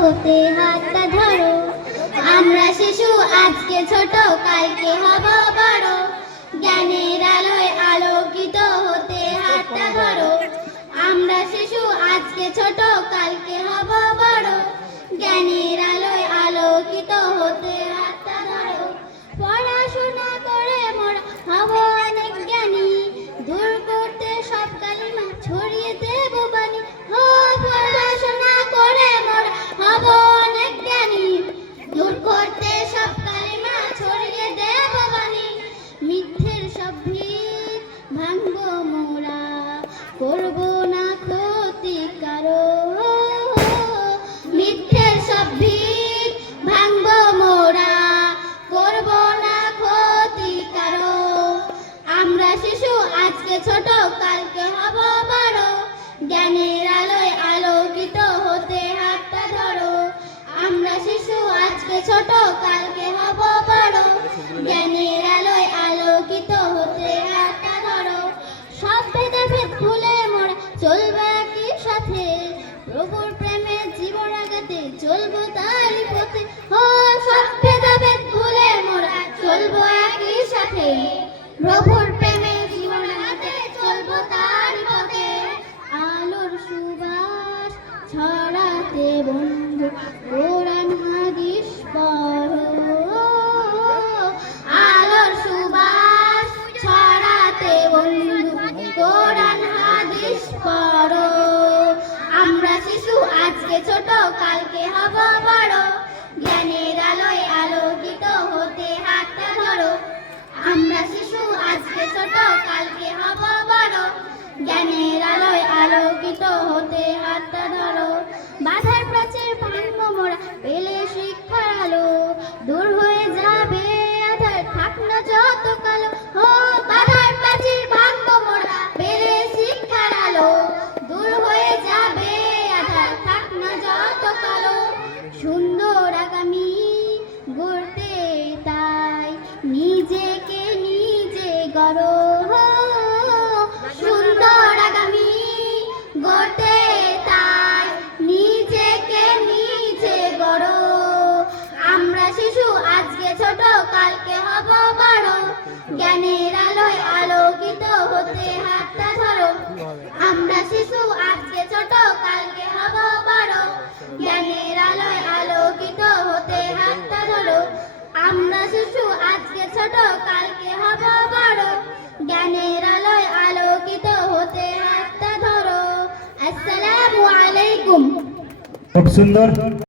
হতে হাতটা ধরো। আমরা শিশু আজকে ছোট, কালকে হব বড়। জ্ঞানের আলোয় আলোকিত হতে হাতটা ধরো। আমরা শিশু আজকে ছোট, কালকে হব বড়। জ্ঞানের আলোয় আলোকিত হতে হাতটা ধরো। পড়াশোনা করে মোরা হব অনেক জ্ঞানী, দূর করতে সব কালিমা ছড়িয়ে দেব বাণী। পড়াশোনা করে মোরা হব অনেক জ্ঞানী, দূর করতে সব কালিমা ছড়িয়ে দেব বাণী। মিথ্যের সব ভিত ভাঙব মোরা, করব না ক্ষতি কারো। মিথ্যের সব ভিত ভাঙব মোরা, করব না ক্ষতি কারো। আমরা শিশু আজকে ছোট, কালকে হব বড়। জ্ঞানের আলোয় আলোকিত হতে হাতটা ধরো। আমরা শিশু আজকে ছোট, কালকে হব বড়। জ্ঞানের আলোয় আলোকিত হতে হাতটা ধরো। সব ভেদাভেদ ভুলে মোরা চলবো একই সাথে, প্রভুর প্রেমে জীবন আগাতে চলবো তারই পথে। সব ভেদাভেদ ভুলে মোরা চলবো একই সাথে, প্রভুর প্রেমে জীবন আগাতে চলবো তারই পথে। আলোর সুবাস ছড়াতে বন্ধু কোরআন হাদিস পড়ো। আলোর সুবাস ছড়াতে বন্ধু কোরআন হাদিস পড়ো। আমরা শিশু আজকে ছোট, কালকে হব বড়। জ্ঞানের আলোয় আলোকিত হতে হাতটা ধরো। আমরা শিশু আজকে ছোট, কালকে হব বড়। জ্ঞানের আলোয় আলোকিত হতে হাতটা ধরো। বাধার প্রাচীর ভাঙব মোরা পেলে শিক্ষার আলো, দূর হয়ে যাবে আধার থাক না যত কালো। বাধার প্রাচীর ভাঙব মোরা পেলে শিক্ষার আলো, দূর হয়ে যাবে আধার থাক না যত কালো। সুন্দর আগামী গড়তে তাই নিজেকে নিজে গড়ো। সুন্দর আগামী গড়তে তাই নিজেকে নিজে গড়ো। আমরা শিশু আজকে ছোট, কালকে হব বড়। জ্ঞানের আলোয় আলোকিত হতে হাতটা ধরো। আমরা শিশু আজকে ছোট, কালকে হব বড়। জ্ঞানের আলোয় আলোকিত হতে হাতটা ধরো। আমরা শিশু আজকে ছোট, কালকে হব বড়। জ্ঞানের আলোয় আলোকিত হতে হাতটা ধরো। আসসালামু আলাইকুম। খুব সুন্দর।